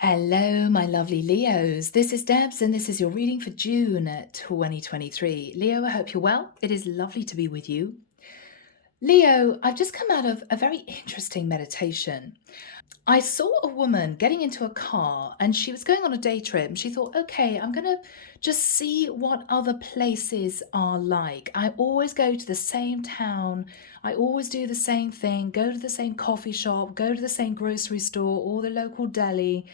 Hello, my lovely Leos. This is Debs, and this is your reading for June 2023. Leo, I hope you're well. It is lovely to be with you. Leo, I've just come out of a very interesting meditation. I saw a woman getting into a car and she was going on a day trip and she thought, okay, I'm going to just see what other places are like. I always go to the same town. I always do the same thing, go to the same coffee shop, go to the same grocery store or the local deli.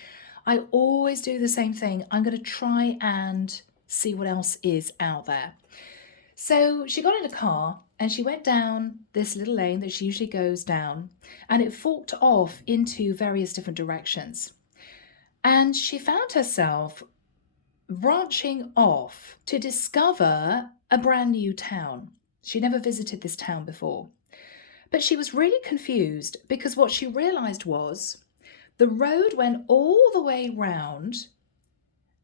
I always do the same thing. I'm going to try and see what else is out there. So she got in a car and she went down this little lane that she usually goes down, and it forked off into various different directions. And she found herself branching off to discover a brand new town. She never visited this town before. But she was really confused because what she realized was the road went all the way round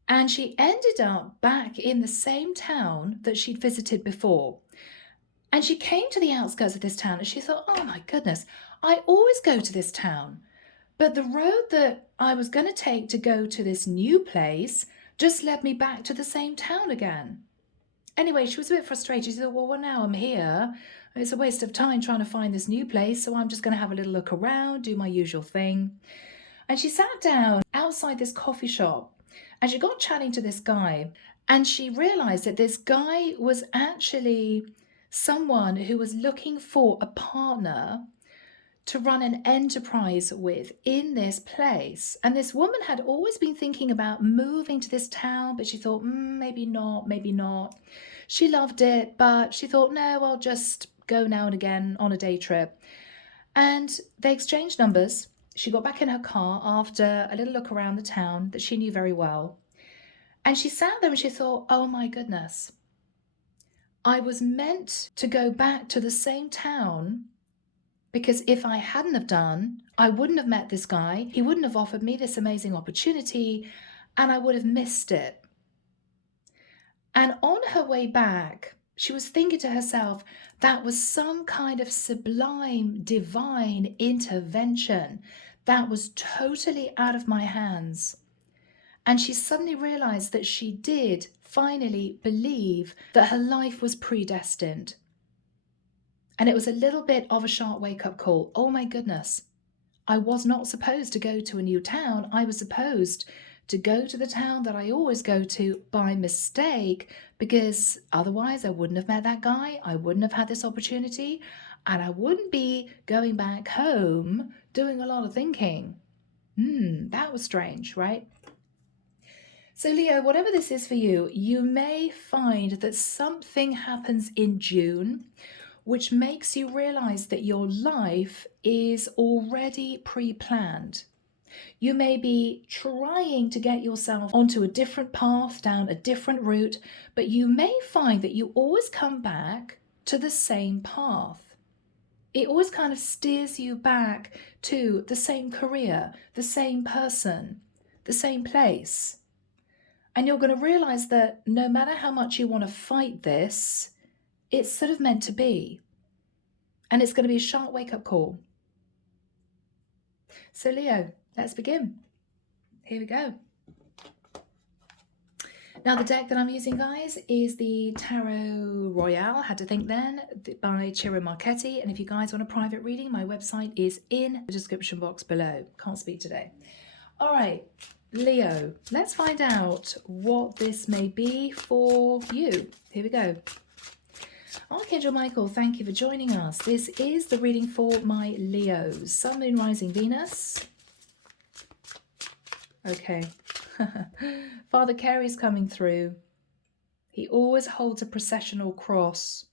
and she ended up back in the same town that she'd visited before. And she came to the outskirts of this town and she thought, oh my goodness, I always go to this town. But the road that I was going to take to go to this new place just led me back to the same town again. Anyway, she was a bit frustrated. She thought, well, now I'm here. It's a waste of time trying to find this new place. So I'm just going to have a little look around, do my usual thing. And she sat down outside this coffee shop and she got chatting to this guy. And she realized that this guy was actually someone who was looking for a partner to run an enterprise with in this place. And this woman had always been thinking about moving to this town, but she thought, maybe not, maybe not. She loved it, but she thought, no, I'll just go now and again on a day trip. And they exchanged numbers. She got back in her car after a little look around the town that she knew very well. And she sat there and she thought, oh my goodness, I was meant to go back to the same town because if I hadn't have done, I wouldn't have met this guy. He wouldn't have offered me this amazing opportunity and I would have missed it. And on her way back, she was thinking to herself, that was some kind of sublime divine intervention that was totally out of my hands. And she suddenly realized that she did finally believe that her life was predestined. And it was a little bit of a sharp wake-up call. Oh my goodness, I was not supposed to go to a new town. I was supposed to go to the town that I always go to by mistake, because otherwise I wouldn't have met that guy. I wouldn't have had this opportunity, and I wouldn't be going back home doing a lot of thinking. That was strange, right? So Leo, whatever this is for you, you may find that something happens in June which makes you realize that your life is already pre-planned. You may be trying to get yourself onto a different path, down a different route, but you may find that you always come back to the same path. It always kind of steers you back to the same career, the same person, the same place. And you're going to realize that no matter how much you want to fight this, it's sort of meant to be. And it's going to be a sharp wake-up call. So Leo, let's begin. Here we go. Now the deck that I'm using, guys, is the Tarot Royale, Had to Think Then, by Ciro Marchetti. And if you guys want a private reading, my website is in the description box below. Can't speak today. All right, Leo, let's find out what this may be for you. Here we go. Archangel Michael, thank you for joining us. This is the reading for my Leos. Sun, Moon, Rising, Venus. Okay. Father Carey's coming through. He always holds a processional cross.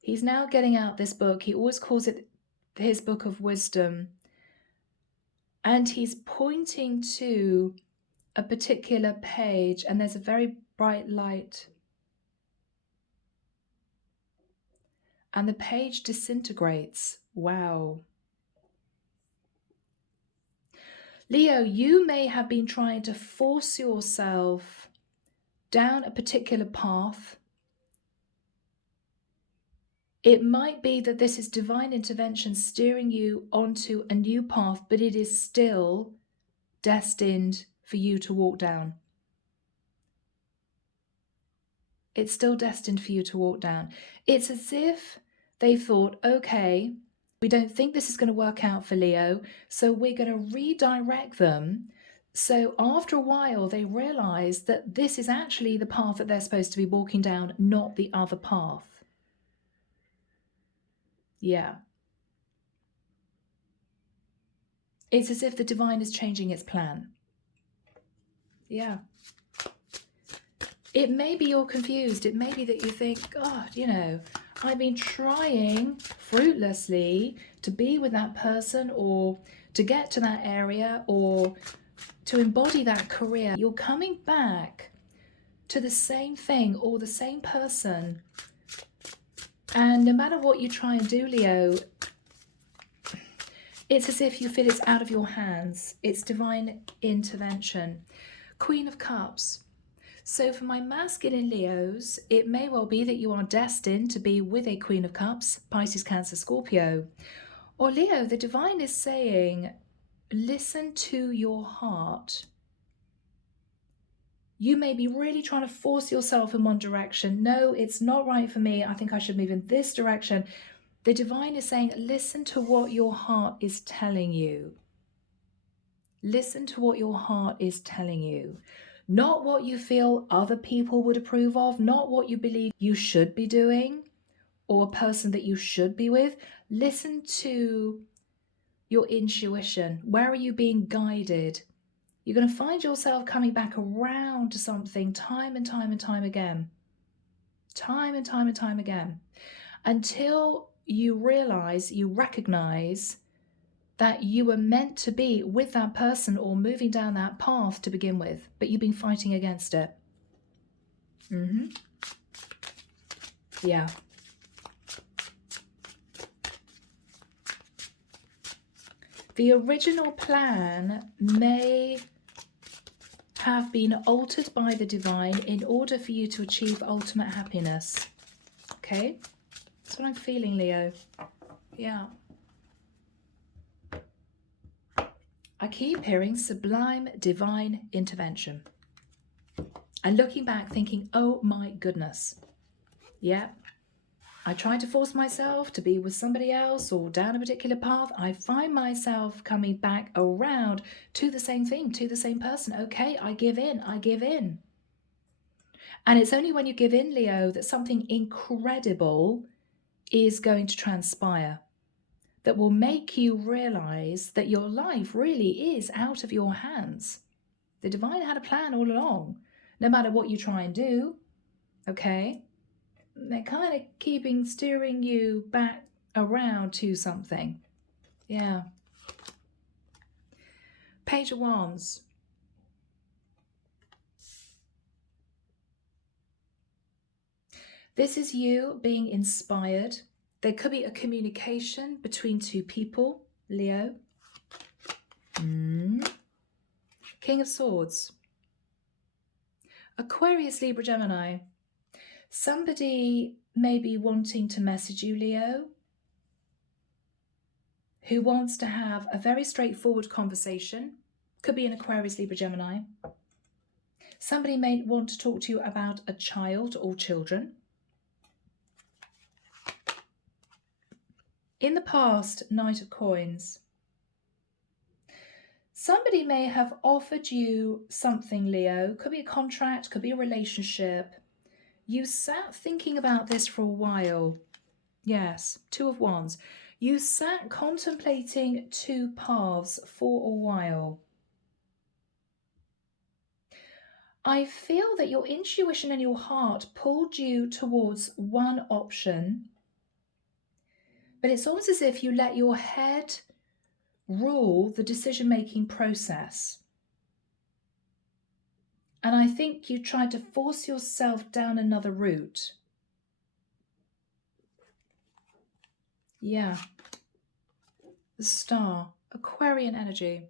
He's now getting out this book. He always calls it his book of wisdom. And he's pointing to a particular page, and there's a very bright light. And the page disintegrates. Wow. Leo, you may have been trying to force yourself down a particular path. It might be that this is divine intervention steering you onto a new path, but it is still destined for you to walk down. It's still destined for you to walk down. It's as if they thought, okay, we don't think this is going to work out for Leo, so we're going to redirect them. So after a while, they realize that this is actually the path that they're supposed to be walking down, not the other path. Yeah. It's as if the divine is changing its plan. Yeah. It may be you're confused. It may be that you think, God, you know, I've been trying fruitlessly to be with that person or to get to that area or to embody that career. You're coming back to the same thing or the same person. And no matter what you try and do, Leo, it's as if you feel it's out of your hands. It's divine intervention. Queen of Cups. So for my masculine Leos, it may well be that you are destined to be with a Queen of Cups, Pisces, Cancer, Scorpio. Or Leo, the divine is saying, listen to your heart. You may be really trying to force yourself in one direction. No, it's not right for me. I think I should move in this direction. The divine is saying, listen to what your heart is telling you. Listen to what your heart is telling you. Not what you feel other people would approve of, not what you believe you should be doing or a person that you should be with. Listen to your intuition. Where are you being guided? You're going to find yourself coming back around to something time and time and time again. Time and time and time again. Until you realize, you recognize that you were meant to be with that person or moving down that path to begin with, but you've been fighting against it. Yeah. The original plan may have been altered by the divine in order for you to achieve ultimate happiness. Okay? That's what I'm feeling, Leo. Yeah. I keep hearing sublime divine intervention. And looking back thinking, oh my goodness. Yeah. I try to force myself to be with somebody else or down a particular path. I find myself coming back around to the same thing, to the same person. Okay, I give in, I give in. And it's only when you give in, Leo, that something incredible is going to transpire that will make you realize that your life really is out of your hands. The divine had a plan all along, no matter what you try and do, okay? They're kind of steering you back around to something. Yeah. Page of Wands. This is you being inspired. There could be a communication between two people, Leo. King of Swords. Aquarius, Libra, Gemini. Somebody may be wanting to message you, Leo, who wants to have a very straightforward conversation. Could be an Aquarius, Libra, Gemini. Somebody may want to talk to you about a child or children. In the past, Knight of Coins. Somebody may have offered you something, Leo. Could be a contract, could be a relationship. You sat thinking about this for a while. Yes, Two of Wands. You sat contemplating two paths for a while. I feel that your intuition and your heart pulled you towards one option, but it's almost as if you let your head rule the decision-making process. And I think you tried to force yourself down another route. Yeah. The Star, Aquarian energy.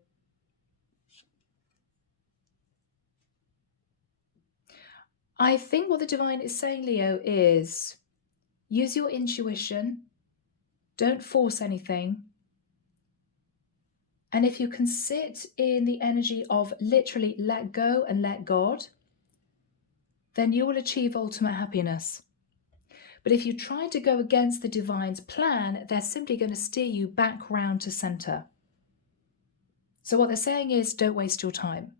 I think what the divine is saying, Leo, is Use your intuition. Don't force anything. And if you can sit in the energy of literally let go and let God, then you will achieve ultimate happiness. But if you try to go against the divine's plan, they're simply going to steer you back round to center. So what they're saying is, don't waste your time.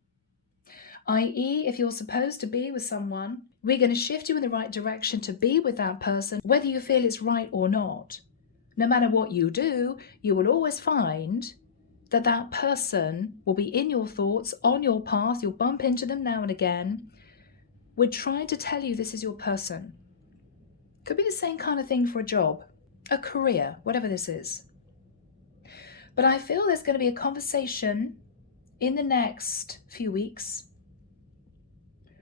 I.e., if you're supposed to be with someone, we're going to shift you in the right direction to be with that person, whether you feel it's right or not. No matter what you do, you will always find that that person will be in your thoughts, on your path. You'll bump into them now and again. We're trying to tell you this is your person. Could be the same kind of thing for a job, a career, whatever this is. But I feel there's going to be a conversation in the next few weeks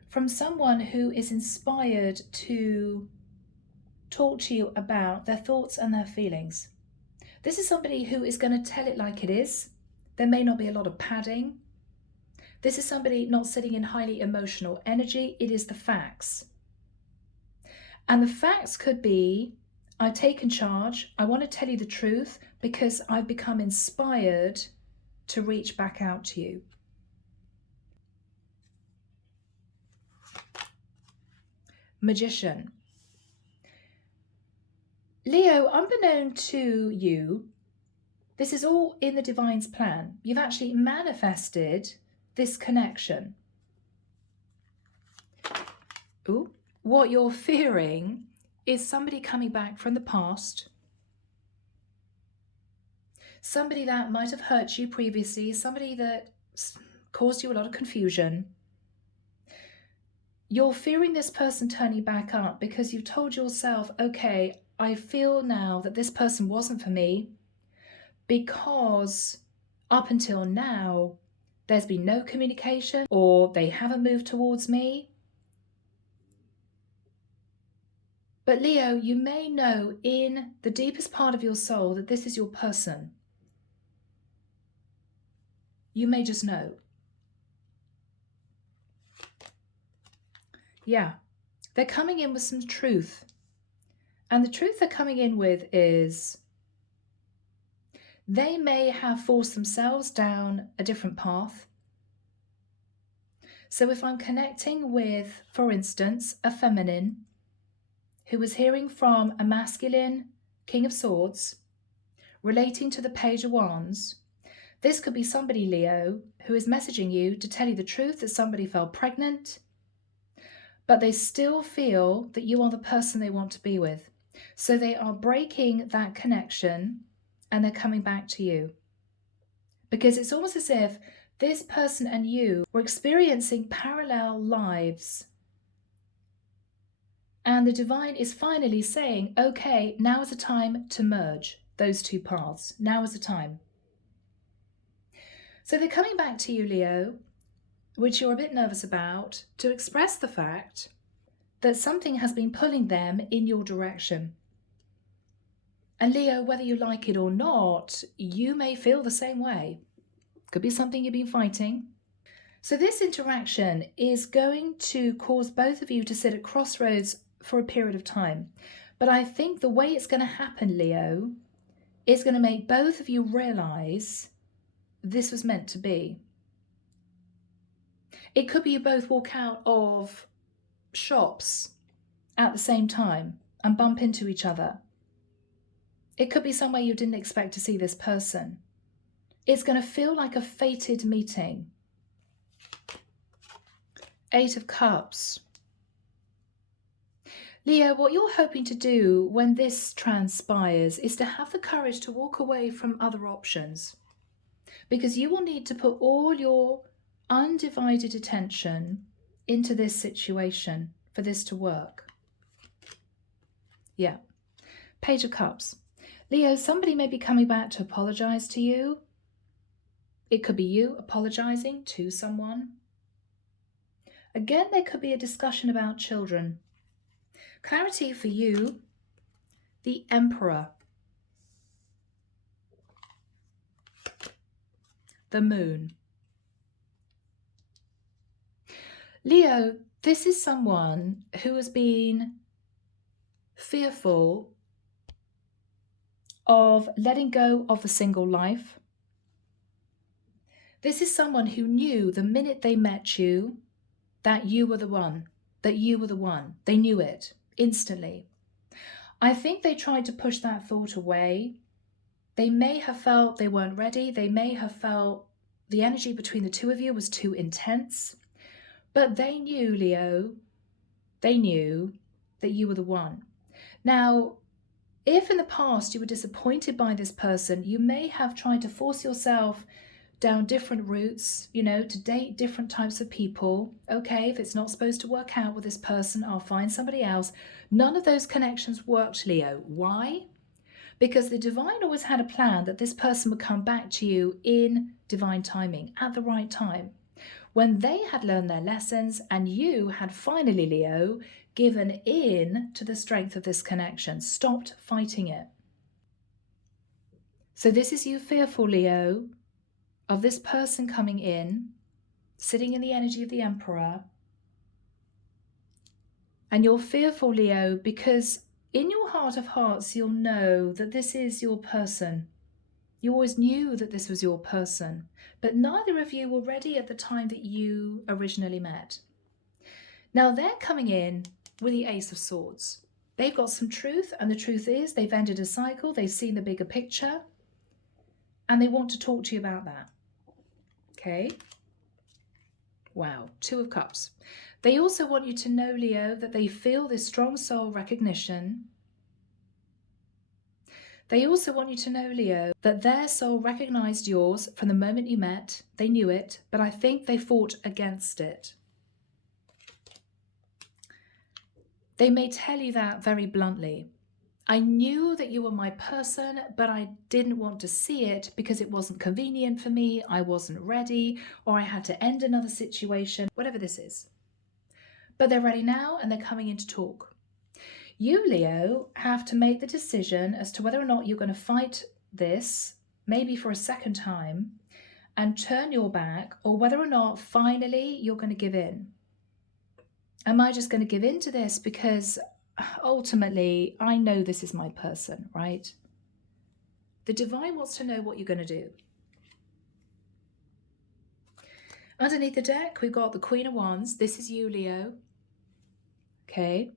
from someone who is inspired to talk to you about their thoughts and their feelings. This is somebody who is going to tell it like it is. There may not be a lot of padding. This is somebody not sitting in highly emotional energy. It is the facts. And the facts could be, I've taken charge. I want to tell you the truth because I've become inspired to reach back out to you. Magician. Leo, unbeknown to you, this is all in the divine's plan. You've actually manifested this connection. Ooh. What you're fearing is somebody coming back from the past. Somebody that might have hurt you previously. Somebody that caused you a lot of confusion. You're fearing this person turning back up because you've told yourself, okay, I feel now that this person wasn't for me because up until now, there's been no communication or they haven't moved towards me. But Leo, you may know in the deepest part of your soul that this is your person. You may just know. Yeah, they're coming in with some truth. And the truth they're coming in with is they may have forced themselves down a different path. So if I'm connecting with, for instance, a feminine who was hearing from a masculine King of Swords relating to the Page of Wands, this could be somebody, Leo, who is messaging you to tell you the truth that somebody fell pregnant, but they still feel that you are the person they want to be with. So they are breaking that connection and they're coming back to you. Because it's almost as if this person and you were experiencing parallel lives. And the divine is finally saying, okay, now is the time to merge those two paths. Now is the time. So they're coming back to you, Leo, which you're a bit nervous about, to express the fact that something has been pulling them in your direction. And Leo, whether you like it or not, you may feel the same way. Could be something you've been fighting. So this interaction is going to cause both of you to sit at crossroads for a period of time. But I think the way it's going to happen, Leo, is going to make both of you realize this was meant to be. It could be you both walk out of shops at the same time and bump into each other. It could be somewhere you didn't expect to see this person. It's going to feel like a fated meeting. 8 of Cups. Leo, what you're hoping to do when this transpires is to have the courage to walk away from other options, because you will need to put all your undivided attention into this situation for this to work. Yeah. Page of Cups. Leo, somebody may be coming back to apologize to you. It could be you apologizing to someone. Again, there could be a discussion about children. Clarity for you, the Emperor, the Moon. Leo, this is someone who has been fearful of letting go of the single life. This is someone who knew the minute they met you that you were the one, that you were the one. They knew it instantly. I think they tried to push that thought away. They may have felt they weren't ready. They may have felt the energy between the two of you was too intense. But they knew, Leo, they knew that you were the one. Now, if in the past you were disappointed by this person, you may have tried to force yourself down different routes, you know, to date different types of people. Okay, if it's not supposed to work out with this person, I'll find somebody else. None of those connections worked, Leo. Why? Because the divine always had a plan that this person would come back to you in divine timing at the right time. When they had learned their lessons and you had finally, Leo, given in to the strength of this connection, stopped fighting it. So this is you fearful, Leo, of this person coming in, sitting in the energy of the Emperor. And you're fearful, Leo, because in your heart of hearts, you'll know that this is your person. You always knew that this was your person, but neither of you were ready at the time that you originally met. Now they're coming in with the Ace of Swords. They've got some truth, and the truth is they've ended a cycle, they've seen the bigger picture, and they want to talk to you about that. Okay? Wow, Two of Cups. They also want you to know, Leo, that they feel this strong soul recognition. They also want you to know, Leo, that their soul recognized yours from the moment you met. They knew it, but I think they fought against it. They may tell you that very bluntly. I knew that you were my person, but I didn't want to see it because it wasn't convenient for me, I wasn't ready, or I had to end another situation, whatever this is. But they're ready now and they're coming in to talk. You, Leo, have to make the decision as to whether or not you're going to fight this, maybe for a second time, and turn your back, or whether or not finally you're going to give in. Am I just going to give in to this because ultimately I know this is my person, right? The divine wants to know what you're going to do. Underneath the deck, we've got the Queen of Wands. This is you, Leo. Okay.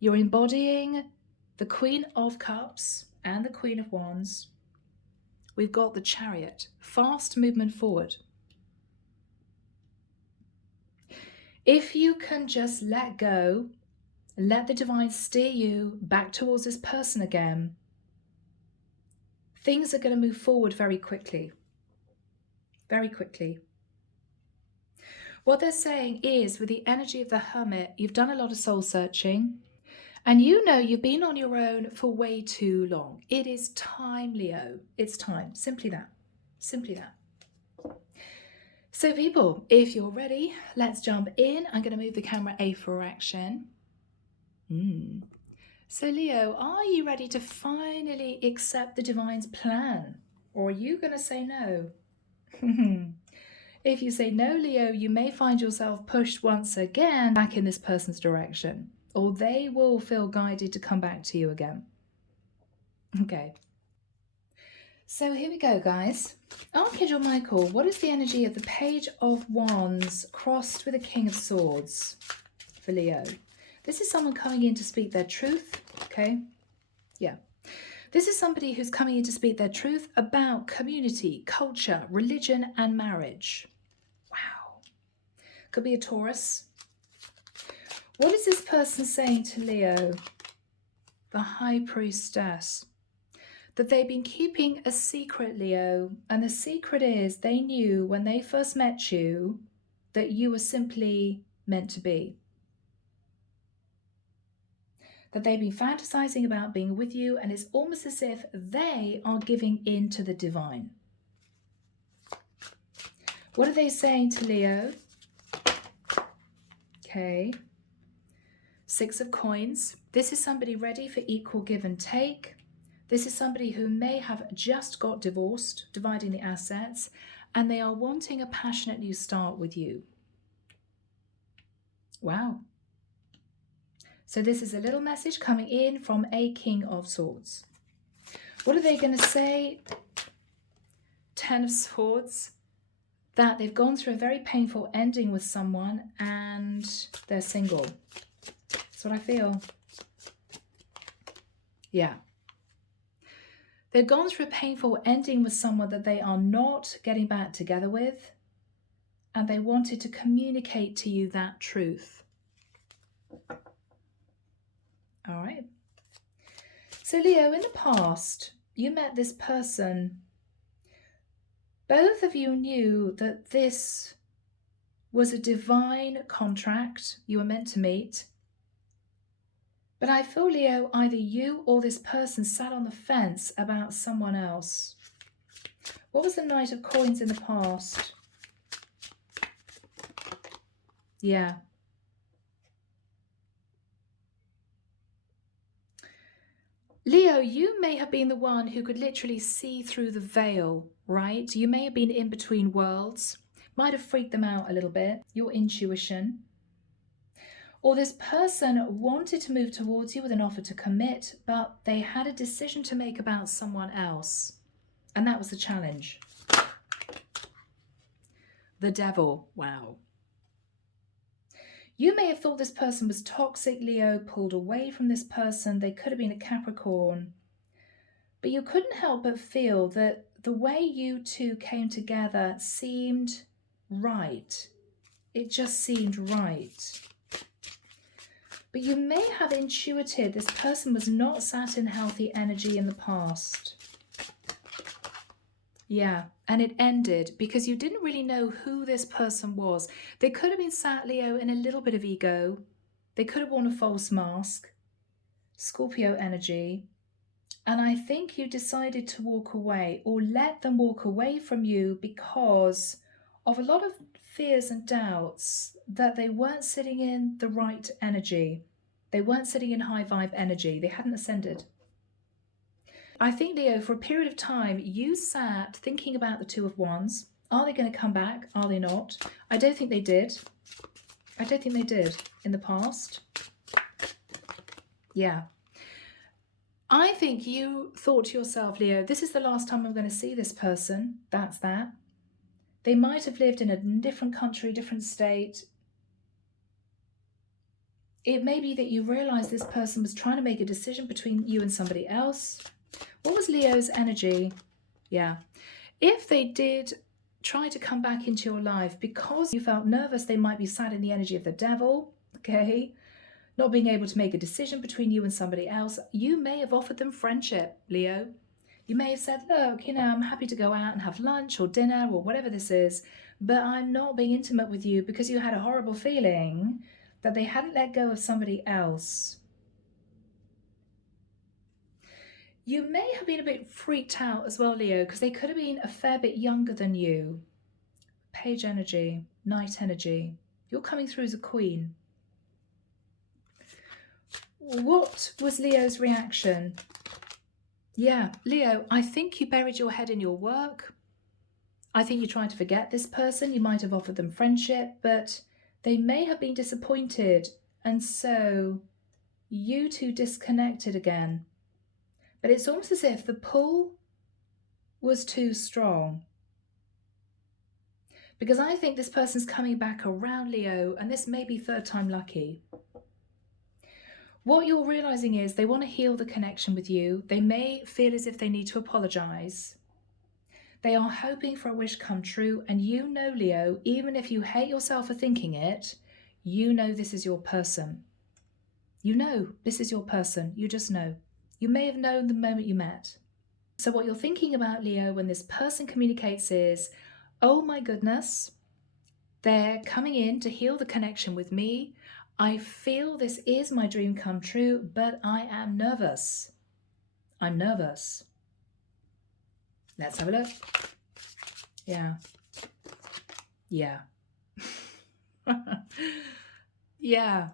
You're embodying the Queen of Cups and the Queen of Wands. We've got the Chariot, fast movement forward. If you can just let go, let the divine steer you back towards this person again, things are going to move forward very quickly. Very quickly. What they're saying is, with the energy of the Hermit, you've done a lot of soul searching. And you know you've been on your own for way too long. It is time, Leo. It's time. Simply that. Simply that. So people, if you're ready, let's jump in. I'm going to move the camera A for action. So Leo, are you ready to finally accept the divine's plan? Or are you going to say no? If you say no, Leo, you may find yourself pushed once again back in this person's direction. Or they will feel guided to come back to you again. Okay. So here we go, guys. Archangel Michael, what is the energy of the Page of Wands crossed with the King of Swords for Leo? This is someone coming in to speak their truth, okay? Yeah. This is somebody who's coming in to speak their truth about community, culture, religion, and marriage. Wow. Could be a Taurus. What is this person saying to Leo? The High Priestess. That they've been keeping a secret, Leo. And the secret is they knew when they first met you that you were simply meant to be. That they've been fantasizing about being with you, and it's almost as if they are giving in to the divine. What are they saying to Leo? Okay. Six of Coins. This is somebody ready for equal give and take. This is somebody who may have just got divorced, dividing the assets, and they are wanting a passionate new start with you. Wow. So this is a little message coming in from a King of Swords. What are they going to say? 10 of Swords. That they've gone through a very painful ending with someone and they're single. That's what I feel. Yeah. They've gone through a painful ending with someone that they are not getting back together with. And they wanted to communicate to you that truth. All right. So Leo, in the past, you met this person. Both of you knew that this was a divine contract you were meant to meet. But I feel, Leo, either you or this person sat on the fence about someone else. What was the Knight of Coins in the past? Yeah. Leo, you may have been the one who could literally see through the veil, right? You may have been in between worlds. Might have freaked them out a little bit, your intuition. Or this person wanted to move towards you with an offer to commit, but they had a decision to make about someone else. And that was the challenge. The Devil. Wow. You may have thought this person was toxic, Leo, pulled away from this person. They could have been a Capricorn. But you couldn't help but feel that the way you two came together seemed right. It just seemed right. But you may have intuited this person was not sat in healthy energy in the past. Yeah, and it ended because you didn't really know who this person was. They could have been sat, Leo, in a little bit of ego. They could have worn a false mask. Scorpio energy. And I think you decided to walk away or let them walk away from you because of a lot of fears and doubts that they weren't sitting in the right energy. They weren't sitting in high vibe energy. They hadn't ascended. I think, Leo, for a period of time, you sat thinking about the Two of Wands. Are they going to come back? Are they not? I don't think they did. I don't think they did in the past. Yeah. I think you thought to yourself, Leo, this is the last time I'm going to see this person. That's that. They might have lived in a different country, different state. It may be that you realize this person was trying to make a decision between you and somebody else. What was Leo's energy? Yeah. If they did try to come back into your life because you felt nervous, they might be sat in the energy of the devil, okay? Not being able to make a decision between you and somebody else. You may have offered them friendship, Leo. You may have said, look, I'm happy to go out and have lunch or dinner or whatever this is, but I'm not being intimate with you because you had a horrible feeling that they hadn't let go of somebody else. You may have been a bit freaked out as well, Leo, because they could have been a fair bit younger than you. Page energy, Knight energy. You're coming through as a queen. What was Leo's reaction? Yeah, Leo, I think you buried your head in your work. I think you tried to forget this person. You might have offered them friendship, but they may have been disappointed. And so you two disconnected again. But it's almost as if the pull was too strong. Because I think this person's coming back around, Leo, and this may be third time lucky. What you're realizing is they want to heal the connection with you. They may feel as if they need to apologize. They are hoping for a wish come true. And you know, Leo, even if you hate yourself for thinking it, you know this is your person. You know this is your person. You just know. You may have known the moment you met. So what you're thinking about, Leo, when this person communicates is, oh my goodness, they're coming in to heal the connection with me. I feel this is my dream come true, but I am nervous. I'm nervous. Let's have a look. Yeah. Yeah. Yeah.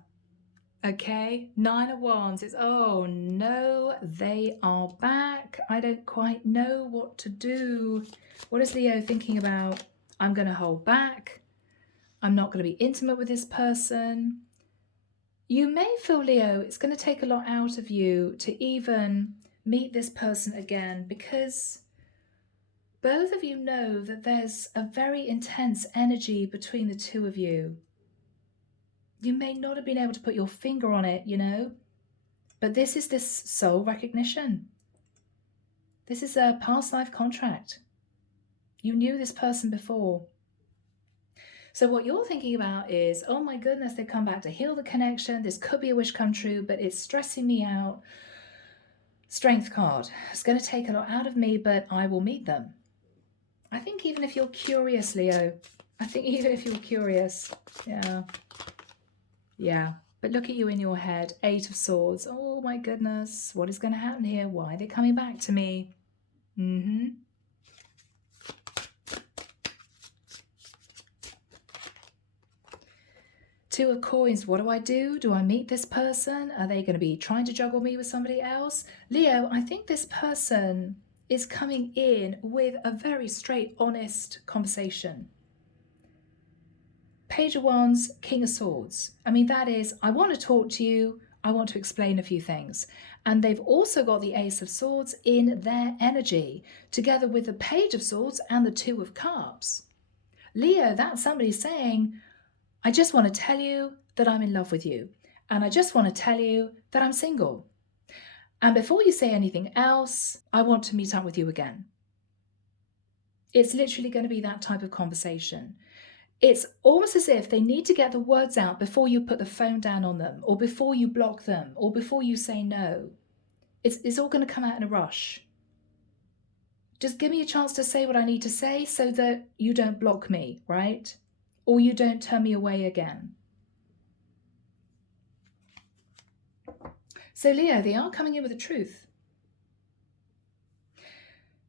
Okay. 9 of Wands. It's, oh no, they are back. I don't quite know what to do. What is Leo thinking about? I'm going to hold back. I'm not going to be intimate with this person. You may feel, Leo, it's going to take a lot out of you to even meet this person again, because both of you know that there's a very intense energy between the two of you. You may not have been able to put your finger on it, you know, but this is this soul recognition. This is a past life contract. You knew this person before. So what you're thinking about is, oh my goodness, they've come back to heal the connection. This could be a wish come true, but it's stressing me out. Strength card. It's going to take a lot out of me, but I will meet them. I think even if you're curious, Leo, yeah. But look at you in your head, 8 of Swords. Oh my goodness, what is going to happen here? Why are they coming back to me? Two of Coins. What do I do? Do I meet this person? Are they going to be trying to juggle me with somebody else? Leo, I think this person is coming in with a very straight, honest conversation. Page of Wands, King of Swords. I mean, that is, I want to talk to you. I want to explain a few things. And they've also got the Ace of Swords in their energy, together with the Page of Swords and the Two of Cups. Leo, that's somebody saying, I just want to tell you that I'm in love with you. And I just want to tell you that I'm single. And before you say anything else, I want to meet up with you again. It's literally going to be that type of conversation. It's almost as if they need to get the words out before you put the phone down on them, or before you block them, or before you say no. It's all going to come out in a rush. Just give me a chance to say what I need to say so that you don't block me, right? Or you don't turn me away again. So Leo, they are coming in with the truth.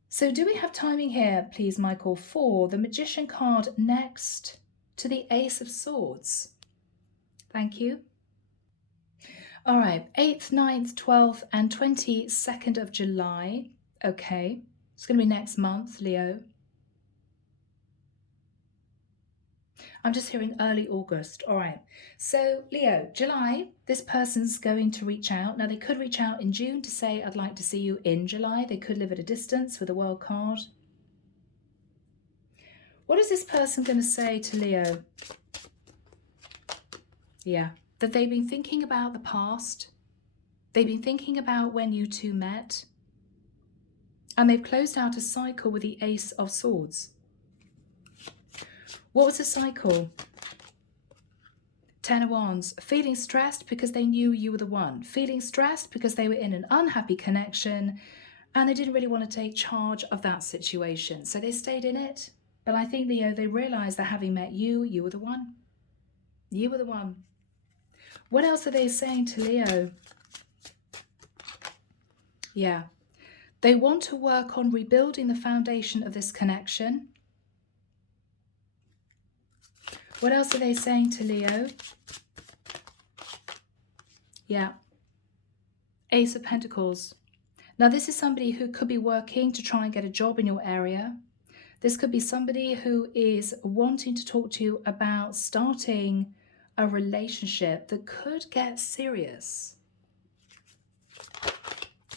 So do we have timing here, please, Michael, for the Magician card next to the Ace of Swords? Thank you. All right, 8th, 9th, 12th, and 22nd of July. Okay, it's going to be next month, Leo. I'm just hearing early August. All right. So, Leo, July, this person's going to reach out. Now, they could reach out in June to say, I'd like to see you in July. They could live at a distance with a World card. What is this person going to say to Leo? Yeah, that they've been thinking about the past. They've been thinking about when you two met. And they've closed out a cycle with the Ace of Swords. What was the cycle? 10 of Wands. Feeling stressed because they knew you were the one. Feeling stressed because they were in an unhappy connection and they didn't really want to take charge of that situation. So they stayed in it. But I think, Leo, they realized that having met you, you were the one. You were the one. What else are they saying to Leo? Yeah. They want to work on rebuilding the foundation of this connection. What else are they saying to Leo? Yeah. Ace of Pentacles. Now, this is somebody who could be working to try and get a job in your area. This could be somebody who is wanting to talk to you about starting a relationship that could get serious.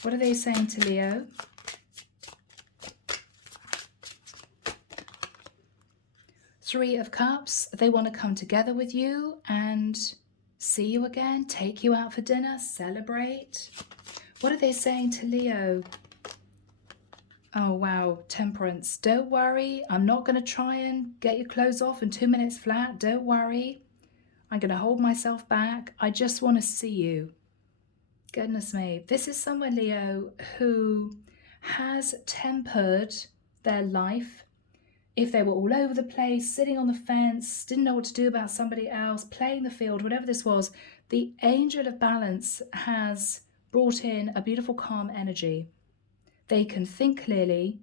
What are they saying to Leo? Three of Cups. They want to come together with you and see you again, take you out for dinner, celebrate. What are they saying to Leo? Oh, wow. Temperance. Don't worry. I'm not going to try and get your clothes off in 2 minutes flat. Don't worry. I'm going to hold myself back. I just want to see you. Goodness me. This is someone, Leo, who has tempered their life. If they were all over the place, sitting on the fence, didn't know what to do about somebody else, playing the field, whatever this was, the Angel of Balance has brought in a beautiful, calm energy. They can think clearly,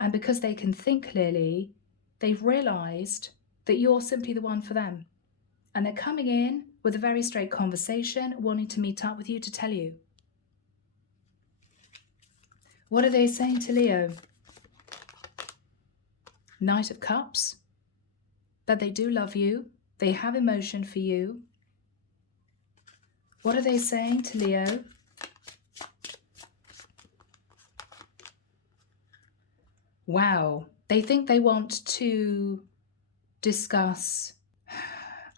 and because they can think clearly, they've realized that you're simply the one for them. And they're coming in with a very straight conversation, wanting to meet up with you to tell you. What are they saying to Leo? Knight of Cups. That they do love you. They have emotion for you. What are they saying to Leo? Wow. They think they want to discuss,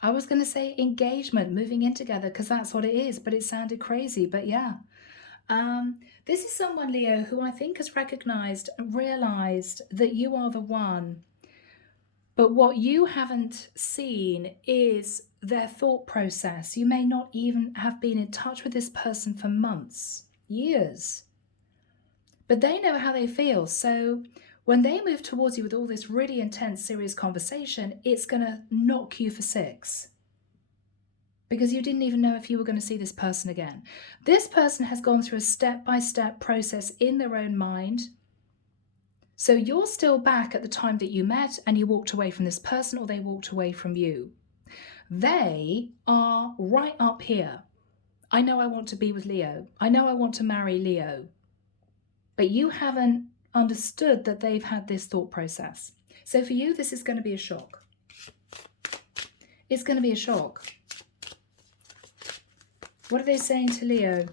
I was going to say engagement, moving in together, because that's what it is, but it sounded crazy. But yeah. This is someone, Leo, who I think has recognized and realized that you are the one. But what you haven't seen is their thought process. You may not even have been in touch with this person for months, years. But they know how they feel. So when they move towards you with all this really intense, serious conversation, it's going to knock you for six. Because you didn't even know if you were going to see this person again. This person has gone through a step-by-step process in their own mind. So you're still back at the time that you met and you walked away from this person, or they walked away from you. They are right up here. I know I want to be with Leo. I know I want to marry Leo. But you haven't understood that they've had this thought process. So for you, this is going to be a shock. It's going to be a shock. What are they saying to Leo?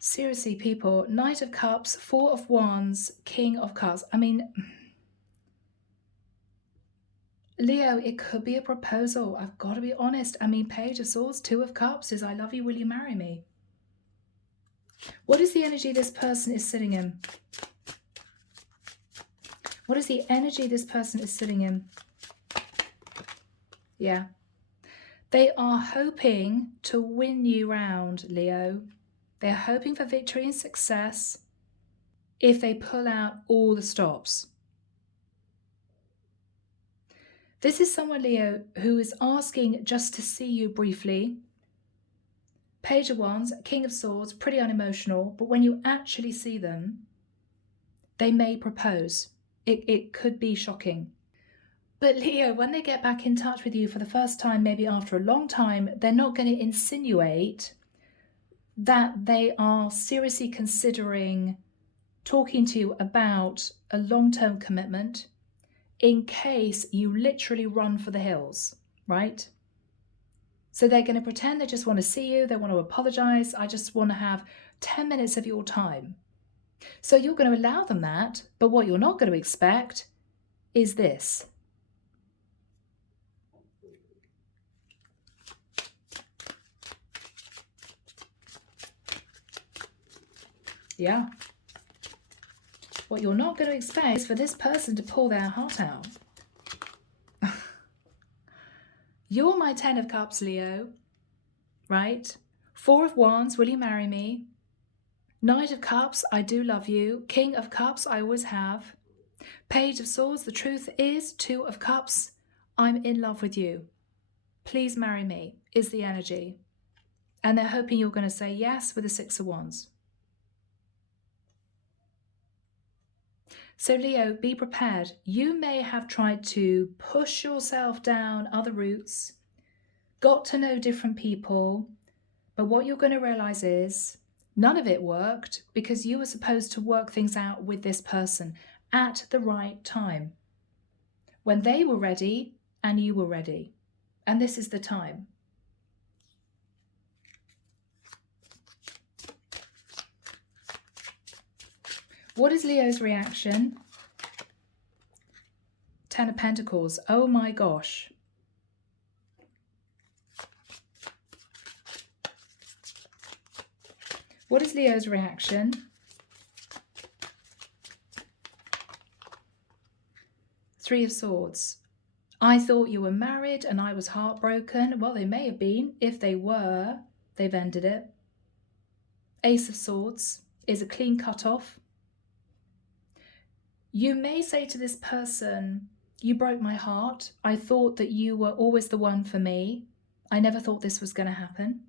Seriously, people, Knight of Cups, Four of Wands, King of Cups. I mean, Leo, it could be a proposal. I've got to be honest. I mean, Page of Swords, Two of Cups is I love you, will you marry me? What is the energy this person is sitting in? What is the energy this person is sitting in? Yeah. They are hoping to win you round, Leo. They're hoping for victory and success if they pull out all the stops. This is someone, Leo, who is asking just to see you briefly. Page of Wands, King of Swords, pretty unemotional, but when you actually see them, they may propose. It could be shocking. But Leo, when they get back in touch with you for the first time, maybe after a long time, they're not going to insinuate that they are seriously considering talking to you about a long-term commitment in case you literally run for the hills, right? So they're going to pretend they just want to see you. They want to apologize. I just want to have 10 minutes of your time. So you're going to allow them that. But what you're not going to expect is this. Yeah. What you're not going to expect is for this person to pull their heart out. You're my 10 of Cups, Leo, right? Four of Wands, will you marry me? Knight of Cups, I do love you. King of Cups, I always have. Page of Swords, the truth is. Two of Cups, I'm in love with you. Please marry me, is the energy. And they're hoping you're going to say yes with the Six of Wands. So Leo, be prepared. You may have tried to push yourself down other routes, got to know different people, but what you're going to realize is none of it worked because you were supposed to work things out with this person at the right time, when they were ready and you were ready. And this is the time. What is Leo's reaction? 10 of Pentacles. Oh my gosh. What is Leo's reaction? Three of Swords. I thought you were married and I was heartbroken. Well, they may have been. If they were, they've ended it. Ace of Swords is a clean cut-off. You may say to this person, you broke my heart. I thought that you were always the one for me. I never thought this was going to happen.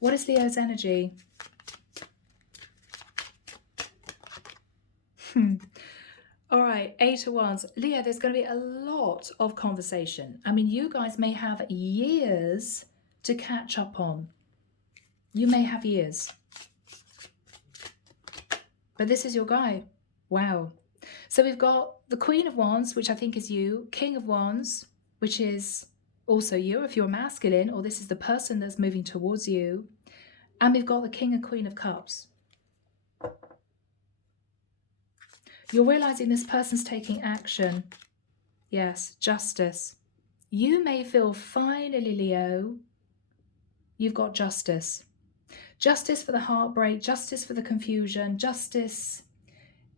What is Leo's energy? All right, Eight of Wands. Leo, there's going to be a lot of conversation. I mean, you guys may have years to catch up on. You may have years. But this is your guy. Wow. So we've got the Queen of Wands, which I think is you. King of Wands, which is Also you, if you're masculine, or this is the person that's moving towards you. And we've got the King and Queen of Cups. You're realizing this person's taking action. Yes, justice. You may feel finally, Leo, you've got justice. Justice for the heartbreak, justice for the confusion, justice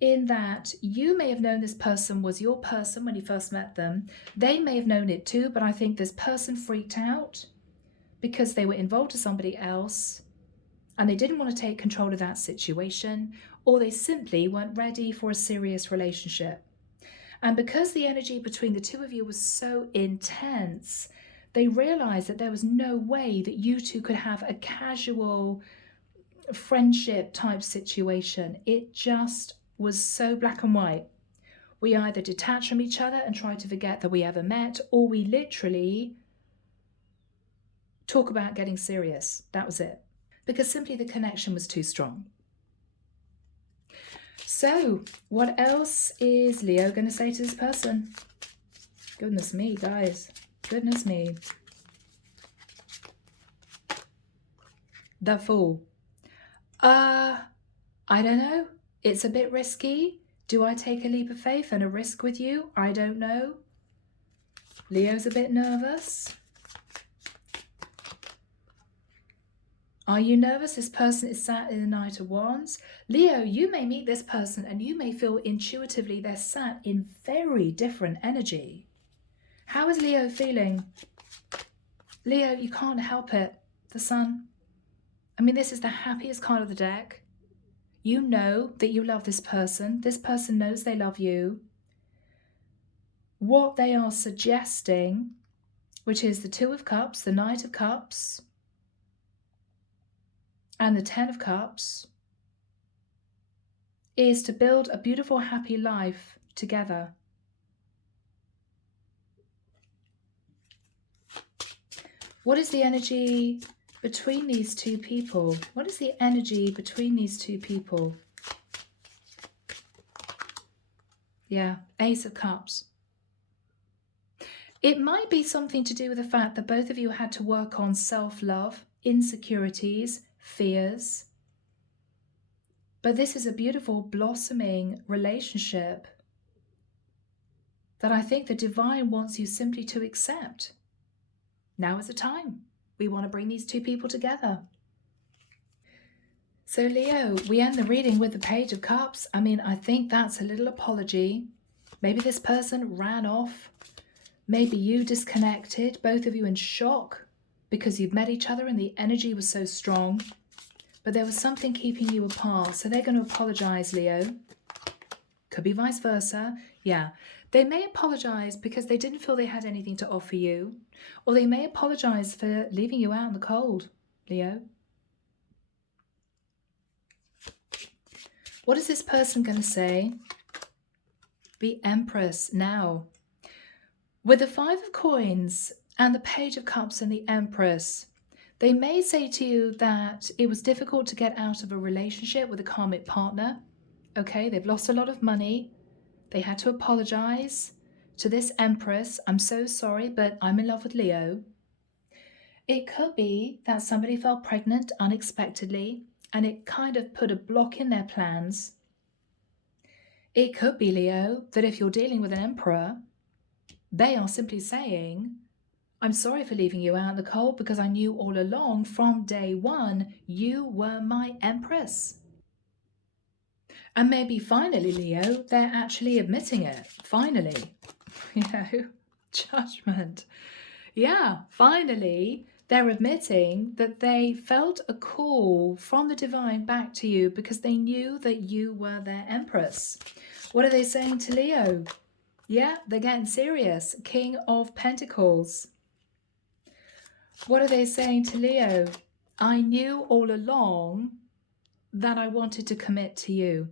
in that you may have known this person was your person when you first met them. They may have known it too, but I think this person freaked out because they were involved with somebody else and they didn't want to take control of that situation, or they simply weren't ready for a serious relationship. And because the energy between the two of you was so intense, they realized that there was no way that you two could have a casual friendship type situation. It just was so black and white. We either detach from each other and try to forget that we ever met, or we literally talk about getting serious. That was it. Because simply the connection was too strong. So what else is Leo going to say to this person? Goodness me, guys. Goodness me. The Fool. I don't know. It's a bit risky. Do I take a leap of faith and a risk with you? I don't know. Leo's a bit nervous. Are you nervous? This person is sat in the Knight of Wands. Leo, you may meet this person and you may feel intuitively they're sat in very different energy. How is Leo feeling? Leo, you can't help it. The Sun. I mean, this is the happiest card of the deck. You know that you love this person. This person knows they love you. What they are suggesting, which is the Two of Cups, the Knight of Cups, and the Ten of Cups, is to build a beautiful, happy life together. What is the energy between these two people? What is the energy between these two people? Yeah, Ace of Cups. It might be something to do with the fact that both of you had to work on self-love, insecurities, fears. But this is a beautiful, blossoming relationship that I think the divine wants you simply to accept. Now is the time. We want to bring these two people together. So Leo, we end the reading with the Page of Cups. I mean, I think that's a little apology. Maybe this person ran off. Maybe you disconnected, both of you in shock because you've met each other and the energy was so strong. But there was something keeping you apart. So they're going to apologize, Leo. Could be vice versa. Yeah. They may apologize because they didn't feel they had anything to offer you. Or they may apologize for leaving you out in the cold, Leo. What is this person going to say? The Empress now. With the Five of Coins and the Page of Cups and the Empress, they may say to you that it was difficult to get out of a relationship with a karmic partner. Okay, they've lost a lot of money. They had to apologize to this Empress. I'm so sorry, but I'm in love with Leo. It could be that somebody fell pregnant unexpectedly and it kind of put a block in their plans. It could be, Leo, that if you're dealing with an Emperor, they are simply saying, I'm sorry for leaving you out in the cold because I knew all along from day one you were my Empress. And maybe finally, Leo, they're actually admitting it. Finally, you know, Judgment. Yeah, finally, they're admitting that they felt a call from the divine back to you because they knew that you were their Empress. What are they saying to Leo? Yeah, they're getting serious. King of Pentacles. What are they saying to Leo? I knew all along that I wanted to commit to you.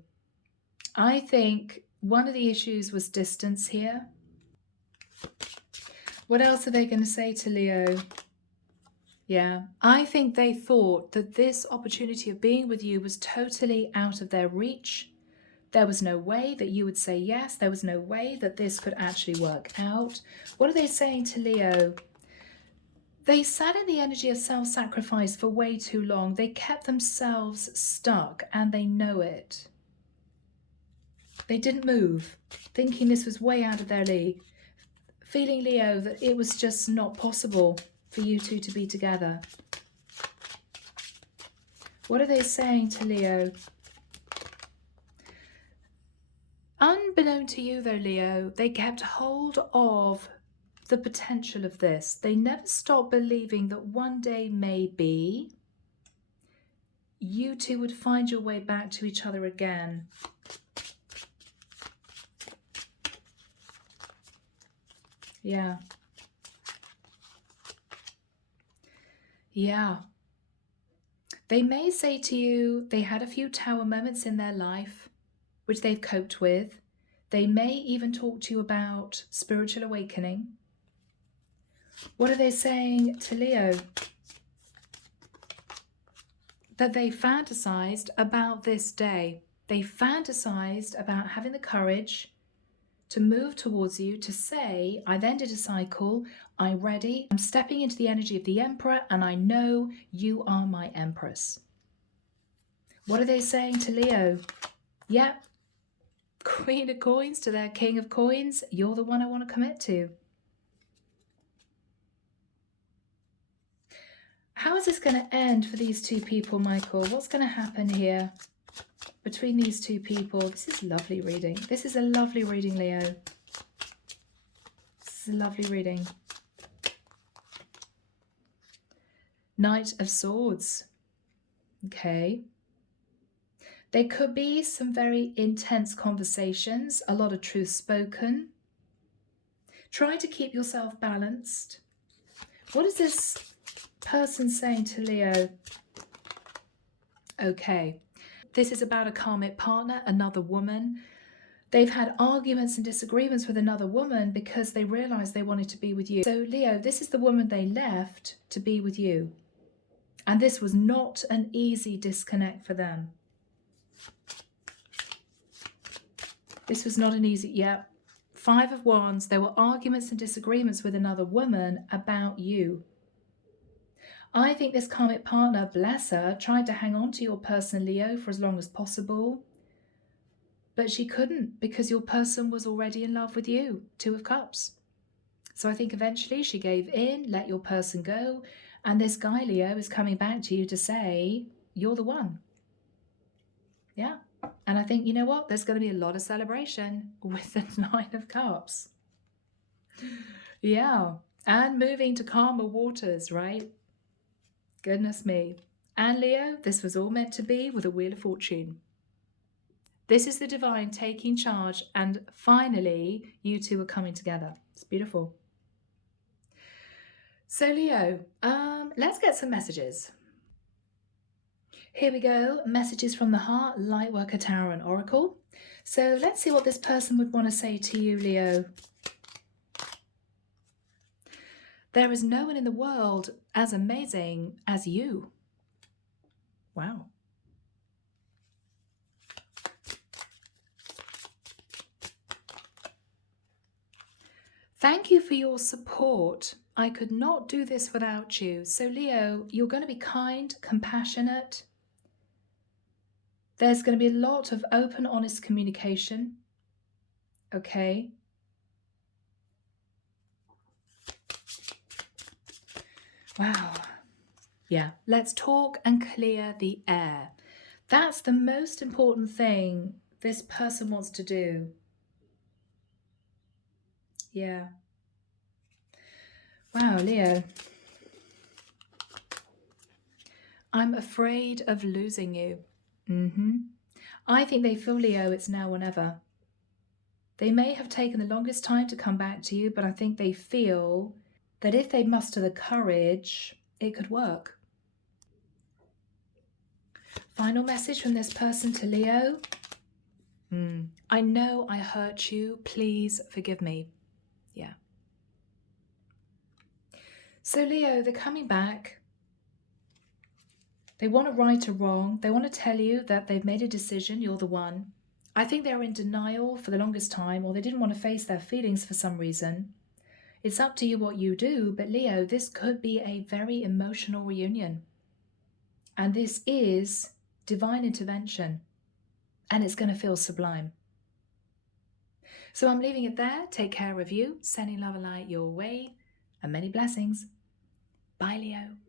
I think one of the issues was distance here. What else are they going to say to Leo? Yeah, I think they thought that this opportunity of being with you was totally out of their reach. There was no way that you would say yes. There was no way that this could actually work out. What are they saying to Leo? They sat in the energy of self-sacrifice for way too long. They kept themselves stuck and they know it. They didn't move, thinking this was way out of their league. Feeling, Leo, that it was just not possible for you two to be together. What are they saying to Leo? Unbeknown to you, though, Leo, they kept hold of the potential of this. They never stopped believing that one day, maybe, you two would find your way back to each other again. Yeah. Yeah. They may say to you they had a few tower moments in their life, which they've coped with. They may even talk to you about spiritual awakening. What are they saying to Leo? That they fantasized about this day. They fantasized about having the courage to move towards you, to say, I then did a cycle, I'm ready, I'm stepping into the energy of the Emperor, and I know you are my Empress. What are they saying to Leo? Yeah, Queen of Coins to their King of Coins, you're the one I want to commit to. How is this going to end for these two people, Michael? What's going to happen here between these two people? This is lovely reading. This is a lovely reading, Leo. This is a lovely reading. Knight of Swords. Okay. There could be some very intense conversations, a lot of truth spoken. Try to keep yourself balanced. What is this person saying to Leo? Okay. This is about a karmic partner, another woman. They've had arguments and disagreements with another woman because they realized they wanted to be with you. So Leo, this is the woman they left to be with you. And this was not an easy disconnect for them. This was not an easy, yeah. 5 of Wands, there were arguments and disagreements with another woman about you. I think this karmic partner, bless her, tried to hang on to your person, Leo, for as long as possible. But she couldn't because your person was already in love with you. 2 of Cups. So I think eventually she gave in, let your person go. And this guy, Leo, is coming back to you to say, you're the one. Yeah. And I think, you know what? There's going to be a lot of celebration with the 9 of Cups. Yeah. And moving to calmer waters, right? Goodness me. And Leo, this was all meant to be with a Wheel of Fortune. This is the divine taking charge, and finally, you two are coming together. It's beautiful. So Leo, let's get some messages. Here we go. Messages from the heart, Lightworker Tarot and Oracle. So let's see what this person would want to say to you, Leo. There is no one in the world as amazing as you. Wow. Thank you for your support. I could not do this without you. So Leo, you're going to be kind, compassionate. There's going to be a lot of open, honest communication. Okay. Wow. Yeah. Let's talk and clear the air. That's the most important thing this person wants to do. Yeah. Wow, Leo. I'm afraid of losing you. I think they feel, Leo, it's now or never. They may have taken the longest time to come back to you, but I think they feel that if they muster the courage, it could work. Final message from this person to Leo. I know I hurt you. Please forgive me. Yeah. So Leo, they're coming back. They want to right a wrong. They want to tell you that they've made a decision. You're the one. I think they were in denial for the longest time, or they didn't want to face their feelings for some reason. It's up to you what you do, but Leo, this could be a very emotional reunion. And this is divine intervention. And it's going to feel sublime. So I'm leaving it there. Take care of you. Sending love and light your way. And many blessings. Bye, Leo.